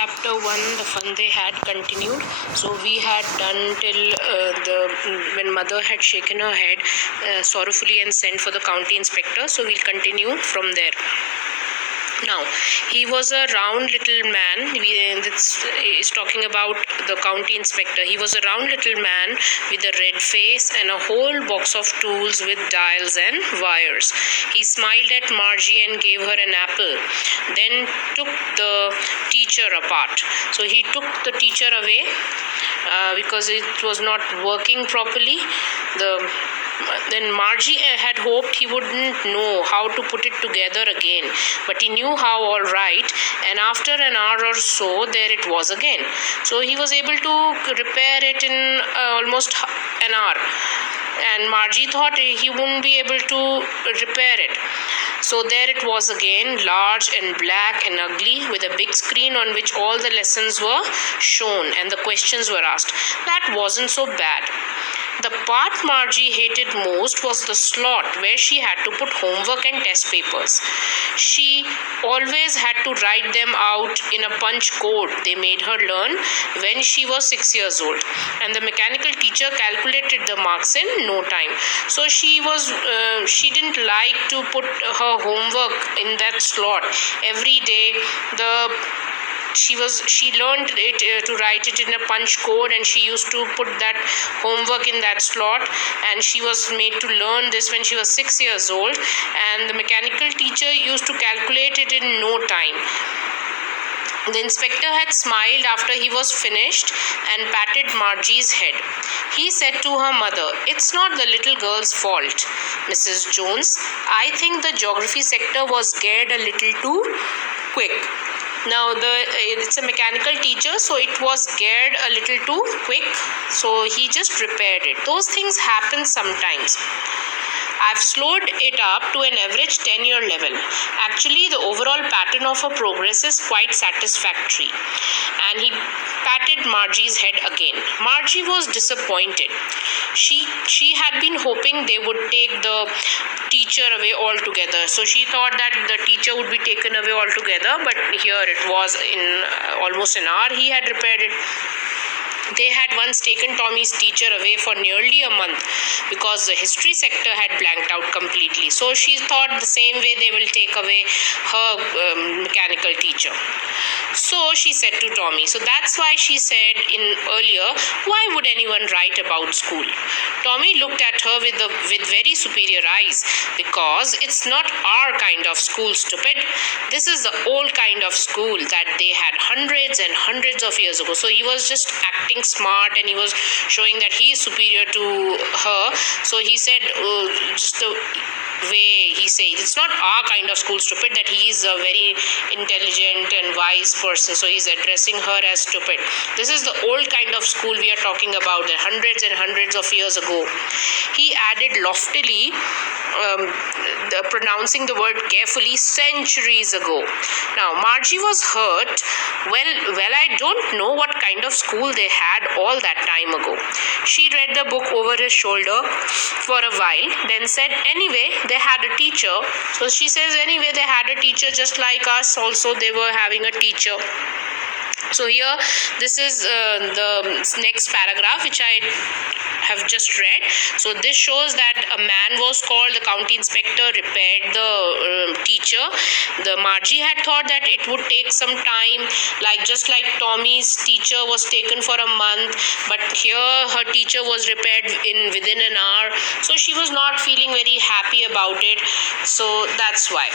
Chapter 1, the fun they had, continued. So we had done till when mother had shaken her head sorrowfully and sent for the county inspector. So we'll continue from there. Now, he was a round little man. This is talking about the county inspector. He was a round little man with a red face and a whole box of tools with dials and wires. He smiled at Margie and gave her an apple, then took the teacher apart. So he took the teacher away because it was not working properly. Then Margie had hoped he wouldn't know how to put it together again, but he knew how all right, and after an hour or so, there it was again. So he was able to repair it in almost an hour, and Margie thought he wouldn't be able to repair it. So there it was again, large and black and ugly, with a big screen on which all the lessons were shown and the questions were asked. That wasn't so bad. The part Margie hated most was the slot where she had to put homework and test papers. She always had to write them out in a punch code they made her learn when she was 6 years old, and the mechanical teacher calculated the marks in no time. So she didn't like to put her homework in that slot every day. She learned it to write it in a punch code, and she used to put that homework in that slot, and she was made to learn this when she was 6 years old, and the mechanical teacher used to calculate it in no time. The inspector had smiled after he was finished and patted Margie's head. He said to her mother, "It's not the little girl's fault, Mrs. Jones. I think the geography sector was geared a little too quick." Now, it's a mechanical teacher, so it was geared a little too quick, so he just repaired it. Those things happen sometimes. I've slowed it up to an average 10-year level. Actually, the overall pattern of her progress is quite satisfactory. And he patted Margie's head again. Margie was disappointed. She had been hoping they would take the teacher away altogether. So she thought that the teacher would be taken away altogether, but here it was in almost an hour he had repaired it. They had once taken Tommy's teacher away for nearly a month because the history sector had blanked out completely. So she thought the same way they will take away her mechanical teacher. So she said to Tommy, so that's why she said earlier, why would anyone write about school? Tommy looked at her with very superior eyes. Because it's not our kind of school, stupid. This is the old kind of school that they had hundreds and hundreds of years ago. So he was just acting smart, and he was showing that he is superior to her. So he said, just the way he says, it's not our kind of school, stupid, that he is a very intelligent and wise person. So he's addressing her as stupid. This is the old kind of school we are talking about, that hundreds and hundreds of years ago. He added loftily, pronouncing the word carefully, centuries ago. Now, Margie was hurt. Well, I don't know what kind of school they had all that time ago. She read the book over his shoulder for a while, then said, anyway, they had a teacher. So she says, anyway, they had a teacher just like us also. They were having a teacher. So here, this is the next paragraph which I have just read. So this shows that a man was called, the county inspector repaired the teacher. The Margie had thought that it would take some time, just like Tommy's teacher was taken for a month, but here her teacher was repaired within an hour. So she was not feeling very happy about it. So that's why.